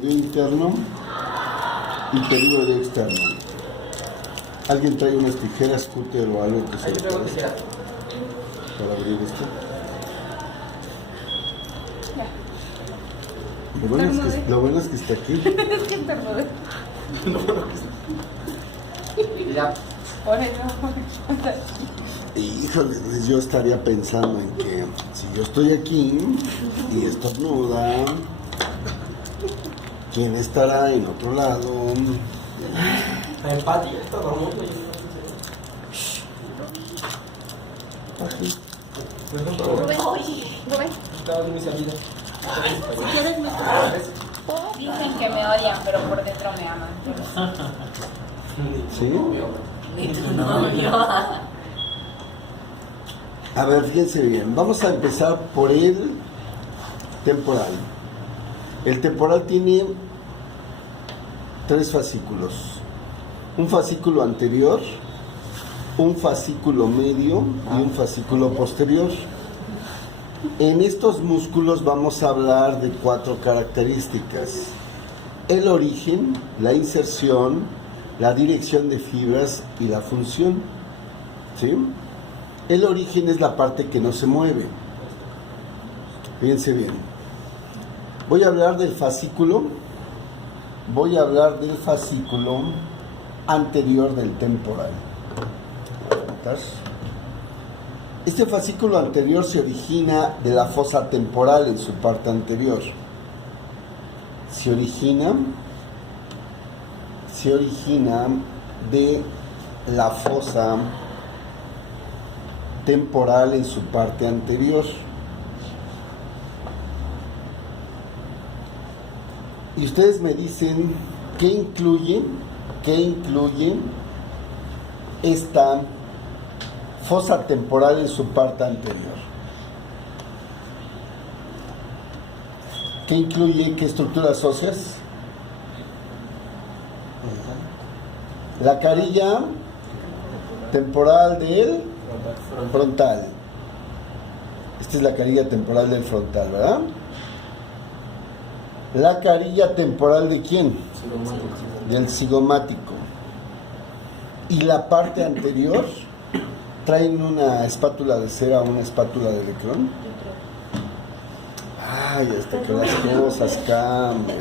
Periodo interno y periodo externo. ¿Alguien trae unas tijeras, cúter o algo que se le pueda hacer para abrir esto? Lo bueno es que está aquí. Es que estornudé. Lo bueno que está aquí. Ya. Por eso. Híjole, pues yo estaría pensando en que si yo estoy aquí y estornuda, ¿quién estará en otro lado? Empate, ya está dormido. Rubén. Estaba en mi salida. Si quieres me dicen que me odian, pero por dentro me aman. ¿Sí? Ni tu novio. A ver, fíjense bien, vamos a empezar por el temporal. El temporal tiene 3 fascículos. Un fascículo anterior, un fascículo medio y un fascículo posterior. En estos músculos vamos a hablar de 4 características: el origen, la inserción, la dirección de fibras y la función. ¿Sí? El origen es la parte que no se mueve. Fíjense bien. Voy a hablar del fascículo. Voy a hablar del fascículo anterior del temporal. Este fascículo anterior se origina de la fosa temporal en su parte anterior. Se origina de la fosa temporal en su parte anterior. Y ustedes me dicen qué incluye esta fosa temporal en su parte anterior. ¿Qué incluye? ¿Qué estructuras óseas? La carilla temporal del frontal. Esta es la carilla temporal del frontal, ¿verdad? La carilla temporal ¿de quién? Del cigomático. Y la parte anterior, ¿traen una espátula de cera o una espátula de licrón? Ay, hasta que las cosas cambian.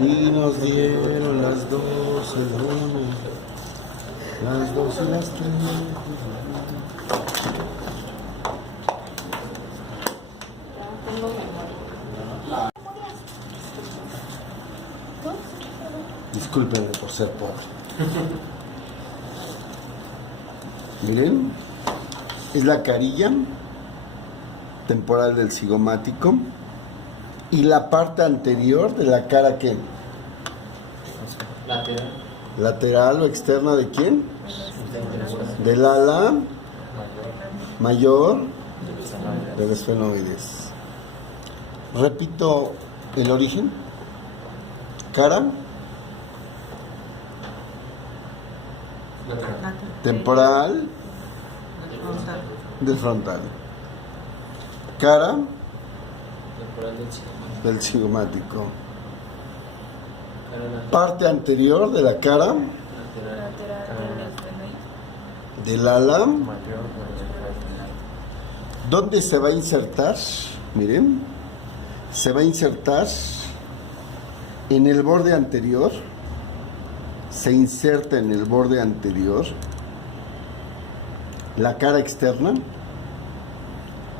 Y nos dieron las 12, las 2 y las 3. Discúlpenme por ser pobre. Miren, es la carilla temporal del cigomático y la parte anterior de la cara, ¿qué? Lateral o externa ¿de quién? Del ala mayor del esfenoides. Repito el origen. Cara temporal del frontal. Cara del cigomático. Parte anterior de la cara del ala. ¿Dónde se va a insertar? Miren, se va a insertar en el borde anterior. Se inserta en el borde anterior la cara externa,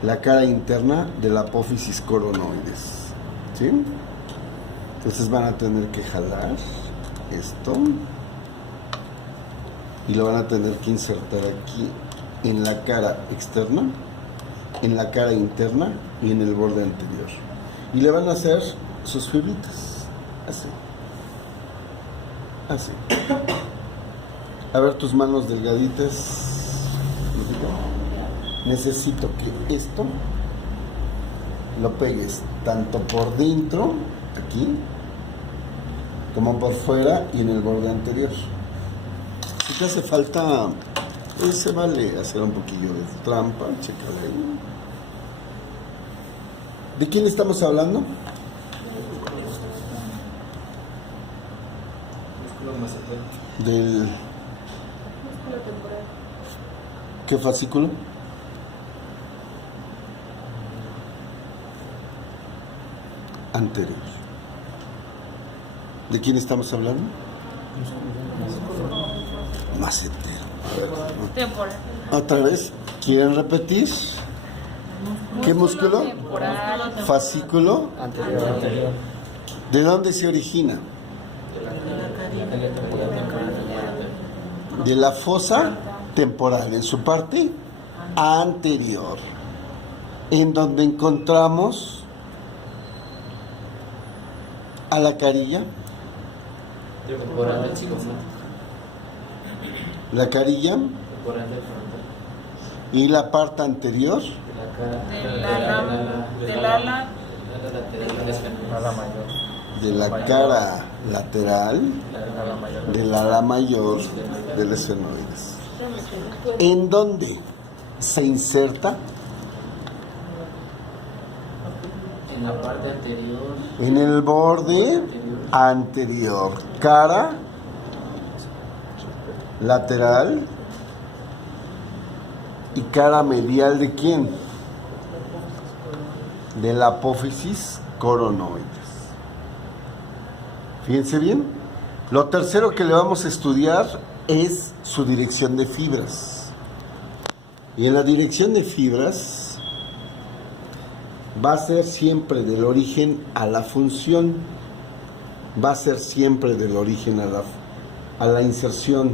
la cara interna de la apófisis coronoides. ¿Sí? Entonces van a tener que jalar esto y lo van a tener que insertar aquí en la cara externa, en la cara interna y en el borde anterior. Y le van a hacer sus fibritas, así. Así. A ver tus manos delgaditas. Necesito que esto lo pegues tanto por dentro, aquí, como por fuera y en el borde anterior. Si te hace falta Se vale hacer un poquillo de trampa, chécale ahí. ¿De quién estamos hablando? Músculo massetero. Del... Músculo temporal. ¿Qué fascículo? Anterior. ¿De quién estamos hablando? Macetero. Temporal. Otra vez, ¿quieren repetir? ¿Qué músculo? Temporal. Fascículo. Anterior. ¿De dónde se origina? De la fosa temporal, en su parte anterior, en donde encontramos a la carilla, Temporal del cigomático. la carilla Temporal del frontal. y la parte anterior Del ala. de la cara lateral del ala mayor del esfenoides. ¿En dónde se inserta? En la parte anterior. En el borde anterior, cara lateral y cara medial ¿de quién? De la apófisis coronoides. Fíjense bien. Lo tercero que le vamos a estudiar es su dirección de fibras. Y en la dirección de fibras va a ser siempre del origen a la función. Va a ser siempre del origen a la inserción.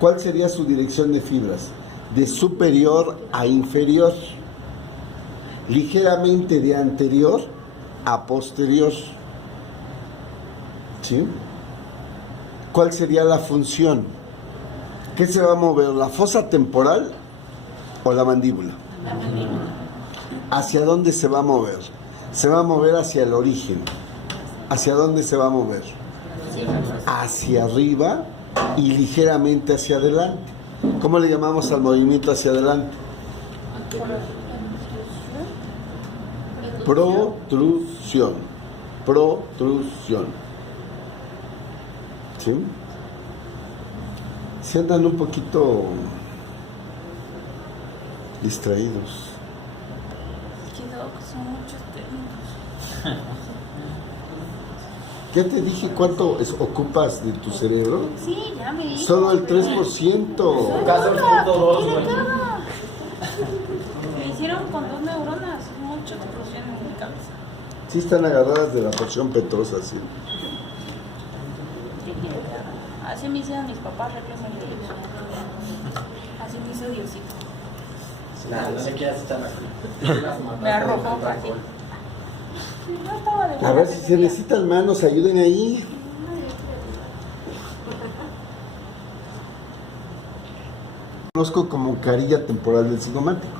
¿Cuál sería su dirección de fibras? De superior a inferior. Ligeramente de anterior a posterior. ¿Sí? ¿Cuál sería la función? ¿Qué se va a mover? ¿La fosa temporal o la mandíbula? ¿Hacia dónde se va a mover? Se va a mover hacia el origen. ¿Hacia dónde se va a mover? Hacia arriba y ligeramente hacia adelante. ¿Cómo le llamamos al movimiento hacia adelante? Protrusión. Protrusión. ¿Sí? Si andan un poquito distraídos. Son muchos términos. ¿Ya te dije cuánto ocupas de tu cerebro? Sí, ya me dijo. Solo el 3%. Casi el punto 2, Mira, güey. todo. Me hicieron con 2 neuronas. Mucha explosión en mi cabeza. Sí están agarradas de la porción petrosa, sí. Así me hicieron mis papás, reclaman de ellos. Así me hizo Diosito. No sé qué están aquí. Me arrojó así. No estaba de A ver si se necesitan manos, ayuden ahí. Conozco como carilla temporal del cigomático.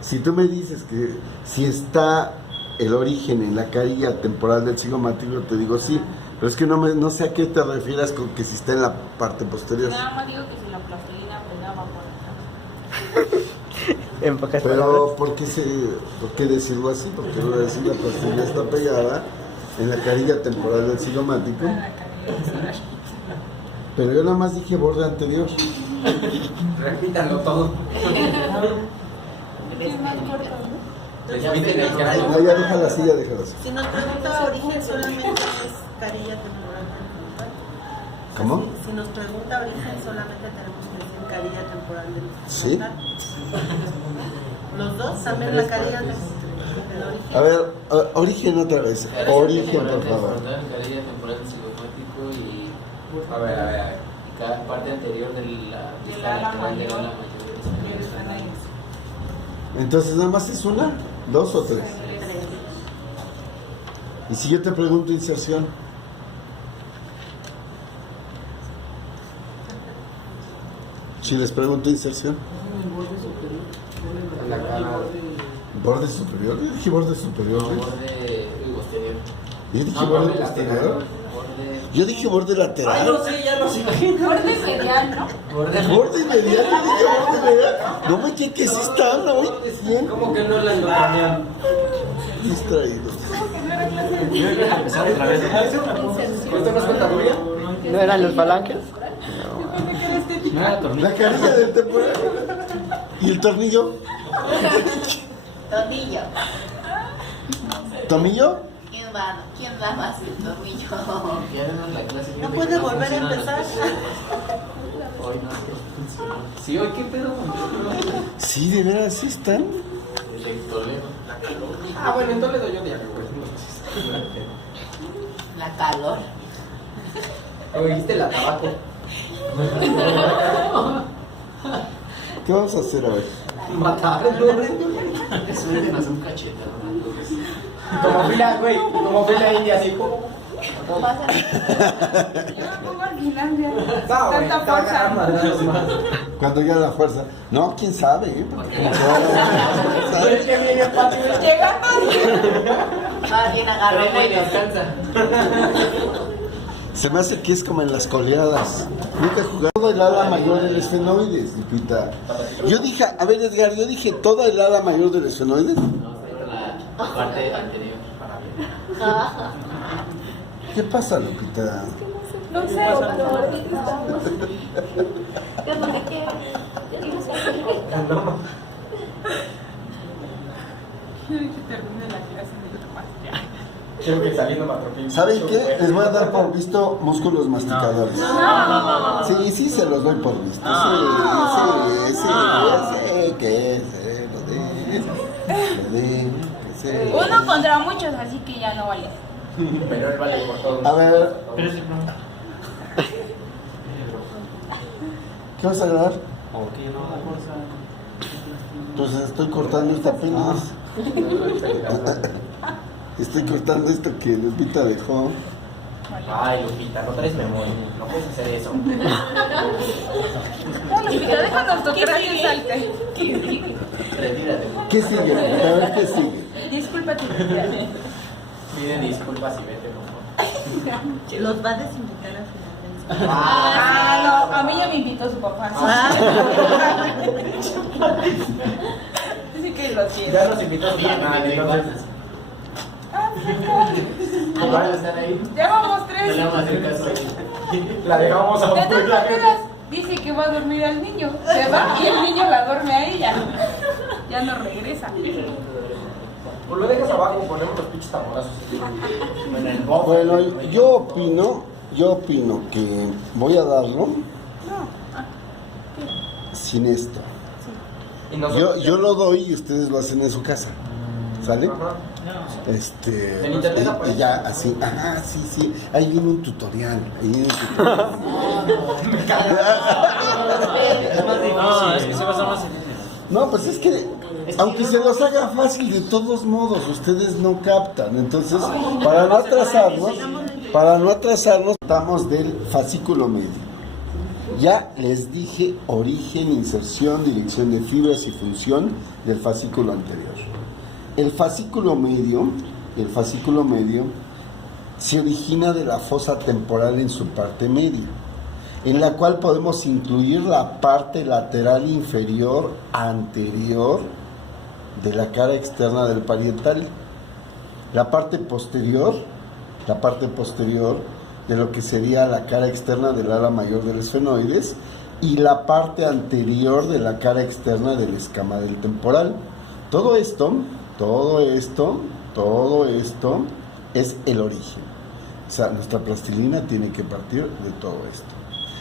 Si tú me dices que si está el origen en la carilla temporal del cigomático, te digo sí. Pero es que no sé a qué te refieras con que si está en la parte posterior. Nada más digo que si la plastilina pegaba por acá. En pocas Pero, palabras. ¿por qué decirlo así? Porque no decir la plastilina está pegada en la carilla temporal del cigomático. Pero yo nada más dije borde anterior. Repítanlo todo. Es más corto, ¿no? Repiten el cráneo. No, ya déjala así, ya déjala así. Si nos pregunta origen, solamente es carilla temporal del frontal. ¿Cómo? Si nos pregunta origen, solamente tenemos que decir carilla temporal del ¿Sí? frontal. Los dos, también la carilla del origen. A ver, origen otra vez. Origen, por favor. Carilla temporal del cigomático y. A ver. Y cada parte anterior de la Del ala mayor. del ala mayor. Entonces, ¿nada más es una, 2 o 3? Y si yo te pregunto inserción. Si les pregunto inserción. En la cara. ¿Borde superior? Yo dije borde superior. No, borde posterior. Yo dije borde posterior. Borde Yo dije borde lateral. Ay, no sé, ya no sé. Borde medial, ¿no? Borde medial, yo dije borde medial. No me que sí están hoy. Bien ¿Cómo que no la encontrarían? distraídos. Empezar otra vez. ¿Esto no es contaduría? ¿No eran los palanques? No era tornillo. La carilla del temporal. ¿Y el tornillo? Tornillo. ¿Tomillo? ¿Quién da más el tornillo? Ya no la clase. No puede volver a empezar. Hoy no. Sí, hoy qué pedo. Sí, de veras, sí están. Desde Toledo. Ah, bueno, en Toledo yo diario, La calor. güey. Oíste la tabaco. ¿Qué vamos a hacer a ver? Matar. Suéltenos un cachetado. Como fila, güey. Como fila india, así. Yo lo pongo al final ya. No, güey. Tanta fuerza. Cuando llega la fuerza. No, quién sabe, ¿eh? Porque como se va la fuerza, Es que viene el patio. Llegando. Va bien agarrado. Frena y descansa. se me hace que es como en las coleadas. Nunca he jugado toda el ala mayor del esfenoides, Lupita. Yo dije, a ver, Edgar, yo dije toda el ala mayor del esfenoides. No, está la parte anterior. ¿Qué pasa, Lupita? No sé, pero estamos. ¿Qué no sé qué? Quiero que termine la gira sin ir más ya. Quiero que saliendo matropín. ¿Saben qué? Les voy a dar por visto músculos masticadores. Sí, sí se los doy por visto. Sí, que Uno contra muchos, así que ya no vale. Pero él vale por todo. A ver, ¿qué vas a grabar? Pues estoy cortando esta apenas. Estoy cortando esto que Lupita dejó. Ay, Lupita, no traes memoria. No puedes hacer eso. No, Lupita, déjanos tocar y salte. Retírate. ¿Qué sigue, Lupita? A ver, ¿qué sigue? Discúlpate, Lupita. Pide disculpas y vete, por favor. Los va a desinvitar al final. Ah, no, a mí ya me invitó su papá. Dice que lo quiere. Ya nos invitó a su Bien, canal, bien, entonces. ¿Van a estar ahí? Ya vamos No tres. le vamos a hacer caso ahí. La dejamos a De un todas maneras, dice que va a dormir al niño. Se va y el niño la duerme a ella. Ya no regresa. Pues lo dejas abajo, ponemos los pinches tamborazos. Bueno, el bof. Bueno, yo opino que voy a darlo sin esto. Y nosotros. Yo lo doy y ustedes lo hacen en su casa. ¿Sale? Ajá. En internet aparece. y ya así, sí, ahí viene un tutorial, No, es que se va a hacer más difícil. No, pues es que aunque se los haga fácil, de todos modos ustedes no captan. Entonces, para no atrasarnos, estamos del fascículo medio. Ya les dije origen, inserción, dirección de fibras y función del fascículo anterior. El fascículo medio se origina de la fosa temporal en su parte media, en la cual podemos incluir la parte lateral inferior anterior de la cara externa del parietal, la parte posterior de lo que sería la cara externa del ala mayor del esfenoides y la parte anterior de la cara externa del escama del temporal. Todo esto es el origen. O sea, nuestra plastilina tiene que partir de todo esto.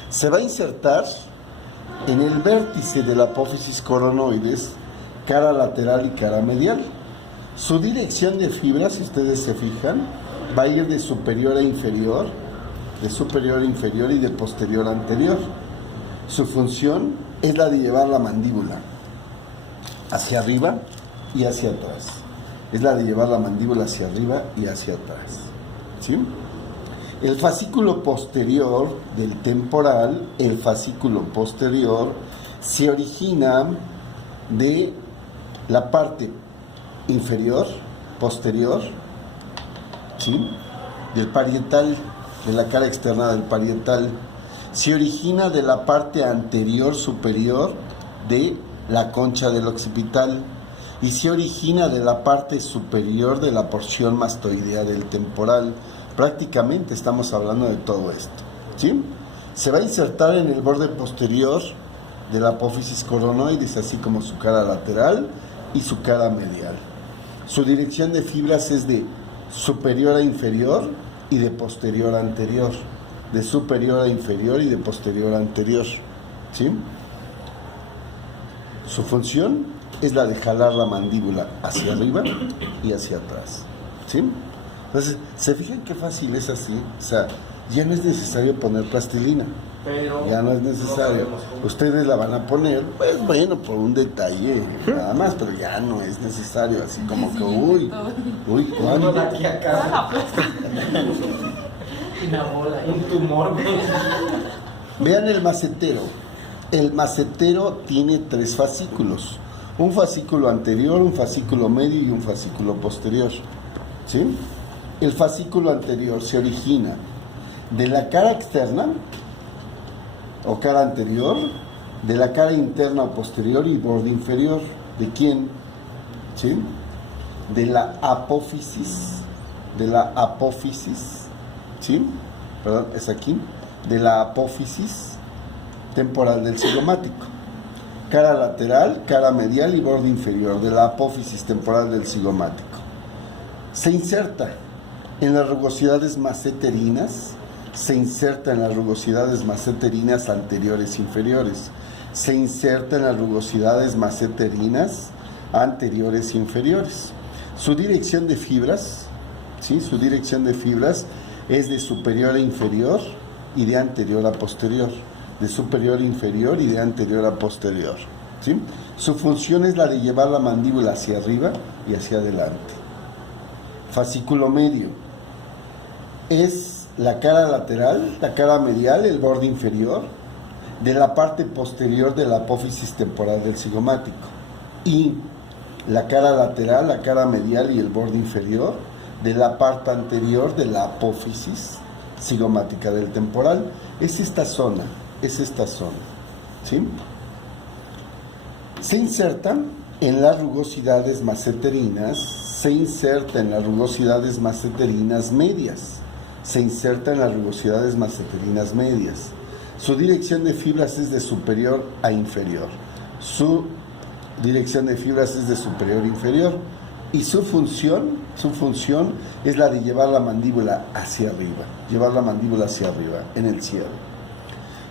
Se va a insertar en el vértice de la apófisis coronoides, cara lateral y cara medial. Su dirección de fibras, si ustedes se fijan, va a ir de superior a inferior, y de posterior a anterior. Su función es la de llevar la mandíbula hacia arriba y hacia atrás. Es la de llevar la mandíbula hacia arriba y hacia atrás. ¿Sí? El fascículo posterior del temporal, se origina de la parte inferior, posterior, ¿sí?, del parietal de la cara externa del parietal. Se origina de la parte anterior superior de la concha del occipital y se origina de la parte superior de la porción mastoidea del temporal. Prácticamente estamos hablando de todo esto, ¿sí? Se va a insertar en el borde posterior de la apófisis coronoides, así como su cara lateral y su cara medial. Su dirección de fibras es de superior a inferior y de posterior a anterior. De superior a inferior y de posterior a anterior, ¿sí? Su función es la de jalar la mandíbula hacia arriba y hacia atrás, ¿sí? Entonces, ¿se fijan qué fácil es así? O sea, ya no es necesario poner plastilina. Pero Ya no es necesario. sabemos cómo. Ustedes la van a poner, pues bueno, por un detalle, nada más, pero ya no es necesario. Así como que, uy, Uno ¿cuándo? de aquí a acá. Una bola. Un tumor, güey. Vean el macetero. El macetero tiene 3 fascículos. Un fascículo anterior, un fascículo medio y un fascículo posterior, ¿sí? El fascículo anterior se origina de la cara externa o cara anterior, de la cara interna o posterior y borde inferior. ¿De quién? ¿Sí? De la apófisis, ¿sí? Perdón, es aquí, de la apófisis temporal del cigomático. Cara lateral, cara medial y borde inferior de la apófisis temporal del cigomático. Se inserta en las rugosidades maceterinas, se inserta en las rugosidades maceterinas anteriores e inferiores, se inserta en las rugosidades maceterinas anteriores e inferiores. Su dirección de fibras, ¿sí? Su dirección de fibras es de superior a inferior y de anterior a posterior, de superior a inferior y de anterior a posterior, ¿sí? Su función es la de llevar la mandíbula hacia arriba y hacia adelante. Fascículo medio es la cara lateral, la cara medial, el borde inferior de la parte posterior de la apófisis temporal del cigomático, y la cara lateral, la cara medial y el borde inferior de la parte anterior de la apófisis cigomática del temporal. Es esta zona, ¿sí? Se inserta en las rugosidades maceterinas, se inserta en las rugosidades maceterinas medias, se inserta en las rugosidades maceterinas medias. Su dirección de fibras es de superior a inferior. Su dirección de fibras es de superior a inferior. Y su función es la de llevar la mandíbula hacia arriba, en el cierre.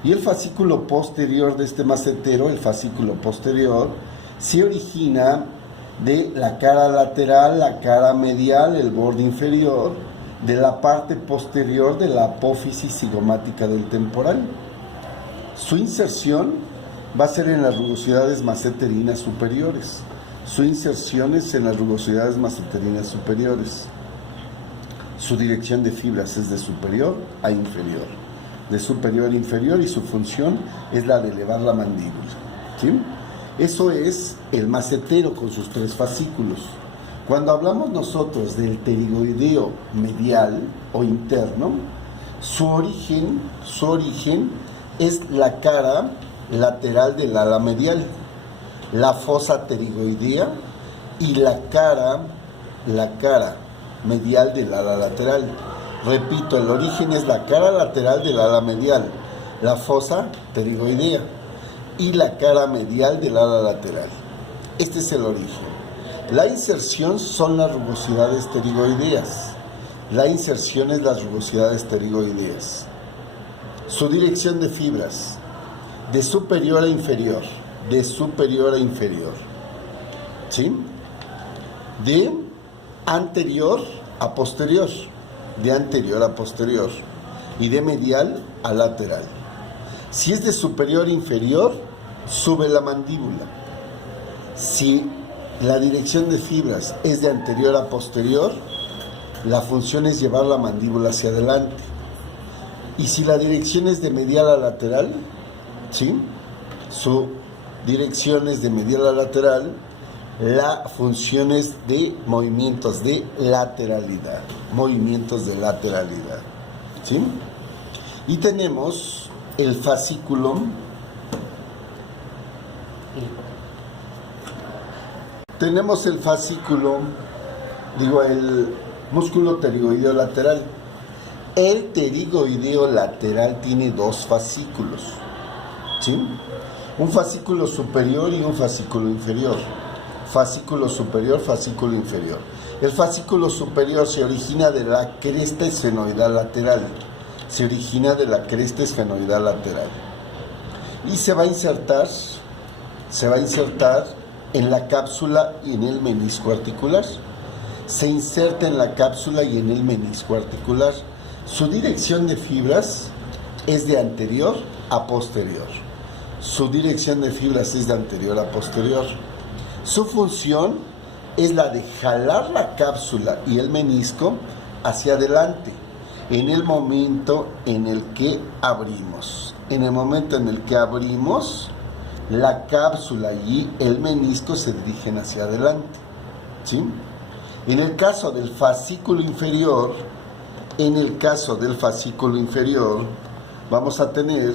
Y el fascículo posterior de este macetero, el fascículo posterior, se origina de la cara lateral, la cara medial, el borde inferior, de la parte posterior de la apófisis cigomática del temporal. Su inserción va a ser en las rugosidades maceterinas superiores. Su inserción es en las rugosidades maceterinas superiores. Su dirección de fibras es de superior a inferior, de superior a inferior, y su función es la de elevar la mandíbula, ¿sí? Eso es el macetero con sus 3 fascículos. Cuando hablamos nosotros del pterigoideo medial o interno, su origen es la cara lateral del ala medial, la fosa pterigoidea y la cara medial del ala lateral. Repito, el origen es la cara lateral del ala medial, la fosa pterigoidea y la cara medial del ala lateral. Este es el origen. La inserción son las rugosidades pterigoideas. La inserción es las rugosidades pterigoideas. Su dirección de fibras, de superior a inferior, ¿sí? De anterior a posterior, y de medial a lateral. Si es de superior a inferior, sube la mandíbula. Si la dirección de fibras es de anterior a posterior, la función es llevar la mandíbula hacia adelante. Y si la dirección es de medial a lateral, ¿sí? Su dirección es de medial a lateral, la función es de movimientos de lateralidad. ¿sí? Y tenemos el fascículo. Tenemos el fascículo, el músculo pterigoideo lateral. El pterigoideo lateral tiene dos fascículos, ¿sí? Un fascículo superior y un fascículo inferior. Fascículo superior, fascículo inferior. El fascículo superior se origina de la cresta esfenoidal lateral. Se origina de la cresta esfenoidal lateral. Y se va a insertar en la cápsula y en el menisco articular. Se inserta en la cápsula y en el menisco articular. Su dirección de fibras es de anterior a posterior. Su dirección de fibras es de anterior a posterior. Su función es la de jalar la cápsula y el menisco hacia adelante en el momento en el que abrimos. En el momento en el que abrimos, la cápsula y el menisco se dirigen hacia adelante, ¿sí? En el caso del fascículo inferior, vamos a tener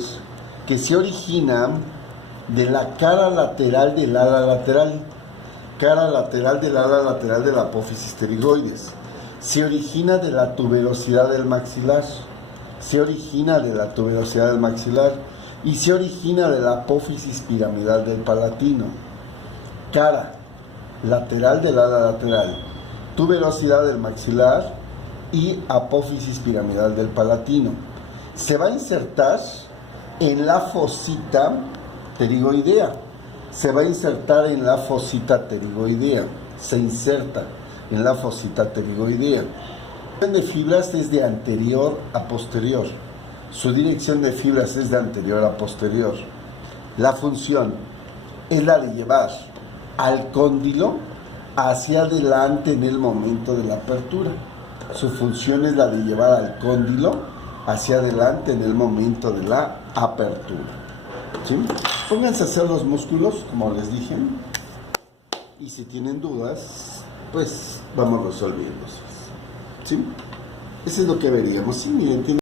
que se origina de la cara lateral del ala lateral, de la apófisis pterigoides. Se origina de la tuberosidad del maxilar, y se origina de la apófisis piramidal del palatino. Cara lateral del ala lateral, tuberosidad del maxilar y apófisis piramidal del palatino. Se va a insertar en la fosita pterigoidea. Se inserta en la fosita pterigoidea. Su dirección de fibras es de anterior a posterior. La función es la de llevar al cóndilo hacia adelante en el momento de la apertura. Su función es la de llevar al cóndilo hacia adelante en el momento de la apertura, ¿sí? Pónganse a hacer los músculos, como les dije, y si tienen dudas, pues vamos resolviéndolos, ¿sí? Eso es lo que veríamos. Sí, miren,